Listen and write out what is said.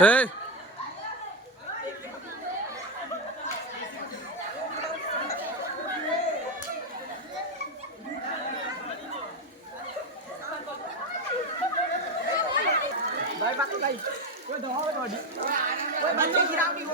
Ê. Đấy bắt đây. Quay đó rồi đi. Quay bắt đi khi nào đi.